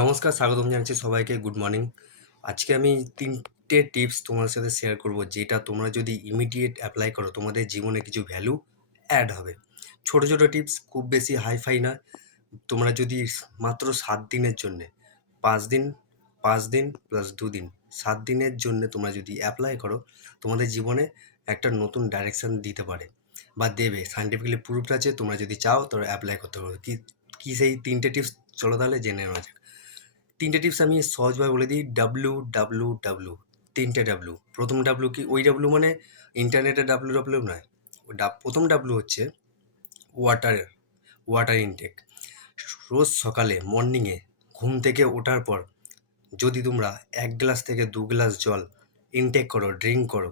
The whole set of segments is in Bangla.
নমস্কার, স্বাগতম জানাচ্ছি সবাইকে। Good morning. আজকে আমি ৩টে টিপস তোমাদের সাথে শেয়ার করব, যেটা তোমরা যদি ইমিডিয়েট অ্যাপ্লাই করো তোমাদের জীবনে কিছু ভ্যালু অ্যাড হবে। ছোট, ছোট টিপস, খুব বেশি হাই-ফাই না। তোমরা যদি মাত্র ৭ দিনের জন্যে ৫ দিন ৫ দিন প্লাস ২ দিন ৭ দিনের জন্যে তোমরা যদি অ্যাপ্লাই করো, তোমাদের জীবনে একটা নতুন ডাইরেকশন দিতে পারে বা দেবে। সায়েন্টিফিক্যালি প্রুফড আছে। তোমরা যদি চাও তোমরা অ্যাপ্লাই করতে পারো। কি সেই ৩টে টিপস? চলো তাহলে জেনে নেওয়া যাক। ৩টে টিপস আমি সহজভাবে বলে দিই। WWW, ৩টে ডাব্লু। প্রথম ডাব্লু কি? ওই ডাব্লু মানে ইন্টারনেটের ডাব্লু নয়। প্রথম ডাব্লু হচ্ছে ওয়াটার ওয়াটার ইনটেক। রোজ সকালে মর্নিংয়ে ঘুম থেকে ওঠার পর যদি তোমরা ১ গ্লাস থেকে ২ গ্লাস জল ইনটেক করো, ড্রিঙ্ক করো,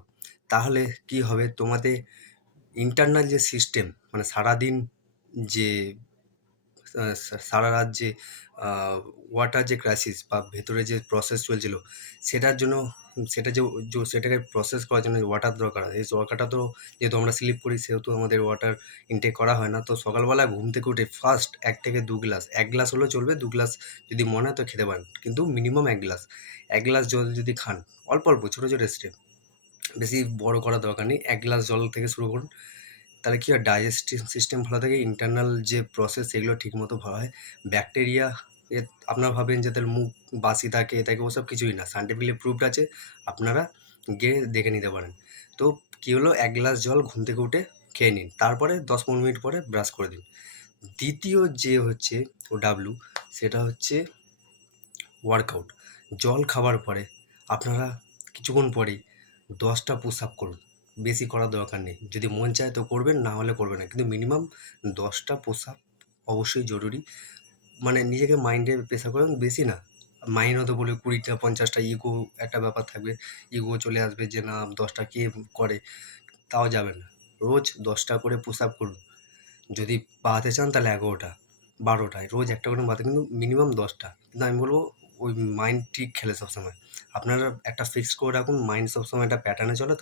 তাহলে কি হবে? তোমাদের ইন্টারনাল যে সিস্টেম, মানে সারাদিন যে সারা রাত যে ওয়াটার যে ক্রাইসিস বা ভেতরে যে প্রসেস চলছিল, সেটার জন্য সেটাকে প্রসেস করার জন্য ওয়াটার দরকার হয়। এই ওয়াটারটা তো যেহেতু আমরা স্লিপ করি, সেহেতু আমাদের ওয়াটার ইনটেক করা হয় না। তো সকালবেলা ঘুম থেকে উঠে ফার্স্ট ১ থেকে ২ গ্লাস, ১ গ্লাস হলেও চলবে, ২ গ্লাস যদি মনে হয় তো খেতে পারেন, কিন্তু মিনিমাম ১ গ্লাস। ১ গ্লাস জল যদি খান, অল্প অল্প ছোটো ছোটো স্টেপ, বেশি বড় করার দরকার নেই। ১ গ্লাস জল থেকে শুরু করুন। তাহলে কী হয়? ডাইজেস্টিভ সিস্টেম ভালো থাকে, ইন্টারনাল যে প্রসেস সেগুলো ঠিকমতো ভালো হয়। ব্যাকটেরিয়া আপনারা ভাবেন যে তাহলে মুখ বাসি থাকে, এ থাকে, ওসব কিছুই না। সায়েন্টিফিক্যালি প্রুভড আছে, আপনারা গিয়ে দেখে নিতে পারেন। তো কী হলো? ১ গ্লাস জল ঘুম থেকে উঠে খেয়ে নিন, তারপরে ১০-১৫ মিনিট পরে ব্রাশ করে দিন। দ্বিতীয় যে হচ্ছে ডাব্লু, সেটা হচ্ছে ওয়ার্কআউট। জল খাওয়ার পরে আপনারা কিছুক্ষণ পরেই 10টা পুশ আপ করুন। বেশি করার দরকার নেই। যদি মন চায় তো করবেন, না হলে করবেন না। কিন্তু মিনিমাম 10টা পুশ আপ অবশ্যই জরুরি। মানে নিজেকে মাইন্ডে প্রেশার করেন, বেশি না। মাইন্ড হয়তো বলবে 20টা 50টা, ইগো একটা ব্যাপার থাকবে। ইগো চলে আসবে যে না 10টা কে করে? তাও যাবে না। রোজ 10টা করে পুশ আপ করুন। যদি বাড়াতে চান তাহলে 11টা 12টায় রোজ একটা করে বাড়াতে, কিন্তু মিনিমাম 10টা। কিন্তু আমি বলবো ওই মাইন্ড ঠিক খেলে সবসময়। আপনারা একটা ফিক্সড করে রাখুন। মাইন্ড সবসময় একটা প্যাটার্নে চলে,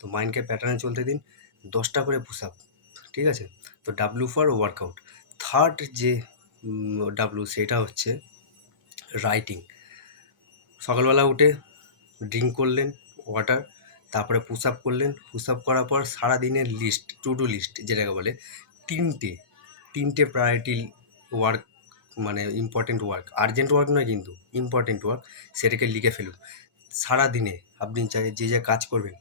তো মাইন্ডকে প্যাটার্নে চলতে দিন। 10টা করে পুশ আপ, ঠিক আছে? তো ডাব্লু ফর ওয়ার্কআউট। থার্ড যে ডাব্লু, সেটা হচ্ছে রাইটিং। সকালবেলা উঠে ড্রিঙ্ক করলেন ওয়াটার, তারপরে পুশ আপ করলেন। পুশ আপ করার পর সারাদিনের লিস্ট, টু ডু লিস্ট যেটাকে বলে, তিনটে প্রায়োরিটি ওয়ার্ক, মানে ইম্পর্টেন্ট ওয়ার্ক, আর্জেন্ট ওয়ার্ক নয় কিন্তু ইম্পর্টেন্ট ওয়ার্ক, সেটাকে লিখে ফেলুন। সারাদিনে আপনি যে কাজ করবেন,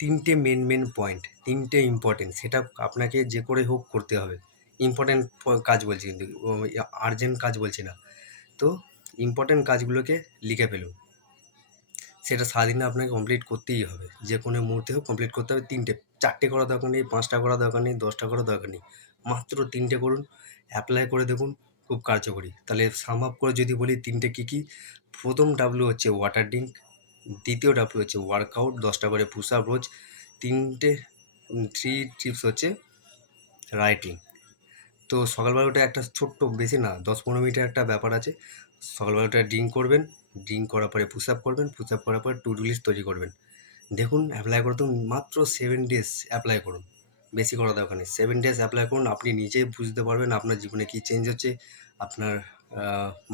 3টে মেন পয়েন্ট, 3টে ইম্পর্টেন্ট, সেটা আপনাকে যে করে হোক করতে হবে। ইম্পর্টেন্ট কাজ বলছি, কিন্তু আর্জেন্ট কাজ বলছি না। তো ইম্পর্টেন্ট কাজগুলোকে লিখে ফেলুন। সেটা সারাদিনে আপনাকে কমপ্লিট করতেই হবে, যে কোনো মুহূর্তে হোক কমপ্লিট করতে হবে। 4টে করার দরকার নেই, 5টা করার দরকার নেই, 10টা করার দরকার নেই, মাত্র 3টে করুন। অ্যাপ্লাই করে দেখুন, খুব কার্যকরী। তাহলে সাম আপ করে যদি বলি 3টে কী কী: প্রথম ডাব্লু হচ্ছে ওয়াটার ড্রিঙ্ক, দ্বিতীয় ডাব্লু হচ্ছে ওয়ার্কআউট, 10টা করে পুশ আপ রোজ, 3 টিপস হচ্ছে রাইটিং। তো সকালবেলা উঠে একটা ছোট্ট, বেশি না, 10-15 মিনিটের একটা ব্যাপার আছে। সকালবেলা উঠে ড্রিঙ্ক করবেন, ড্রিঙ্ক করার পরে পুশ আপ করবেন, পুশ আপ করার পরে টু ডু লিস্ট তৈরি করবেন। দেখুন অ্যাপ্লাই করতে মাত্র 7 ডেজ অ্যাপ্লাই করুন, বেশি করার দরকার নেই। 7 ডেজ অ্যাপ্লাই করুন, আপনি নিজেই বুঝতে পারবেন আপনার জীবনে কী চেঞ্জ হচ্ছে। আপনার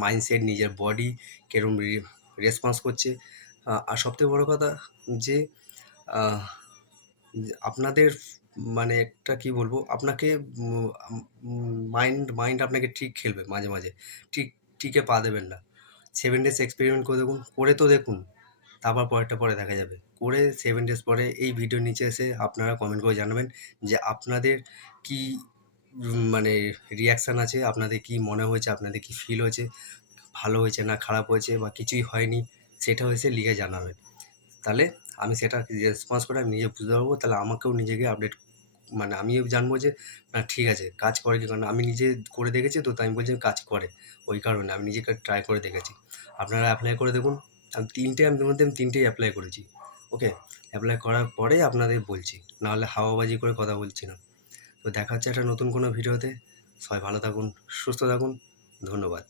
মাইন্ডসেট, নিজের বডি কীরকম রেসপন্স করছে। আর সবথেকে বড় কথা যে আপনাদের, মানে একটা কী বলবো আপনাকে, মাইন্ড আপনাকে ঠিক খেলবে মাঝে মাঝে, ঠিকে পা দেবেন না। 7 ডেজ এক্সপেরিমেন্ট করে দেখুন, করে তো দেখুন, তারপর পরেরটা পরে দেখা যাবে। করে 7 ডেজ পরে এই ভিডিওর নিচে এসে আপনারা কমেন্ট করে জানাবেন যে আপনাদের কী মানে রিয়াকশান আছে, আপনাদের কী মনে হয়েছে, আপনাদের কী ফিল হয়েছে, ভালো হয়েছে না খারাপ হয়েছে বা কিছুই হয়নি, সেটাও এসে লিখে জানাবেন। তাহলে আমি সেটা রেসপন্স করে আমি নিজে বুঝতে পারবো। তাহলে আমাকেও নিজেকে আপডেট, মানে আমিও জানবো যে না ঠিক আছে, কাজ করে কি, কারণ আমি নিজে করে দেখেছি, তো তাই আমি বলছি কাজ করে। ওই কারণে আমি নিজেকে ট্রাই করে দেখেছি। আপনারা অ্যাপ্লাই করে দেখুন। আমি 3টেই অ্যাপ্লাই করেছি। ওকে, অ্যাপ্লাই করার পরে আপনাদের বলছি, নাহলে হাওয়াবাজি করে কথা বলছি না। তো দেখা হচ্ছে একটা নতুন কোনো ভিডিওতে। সবাই ভালো থাকুন, সুস্থ থাকুন। ধন্যবাদ।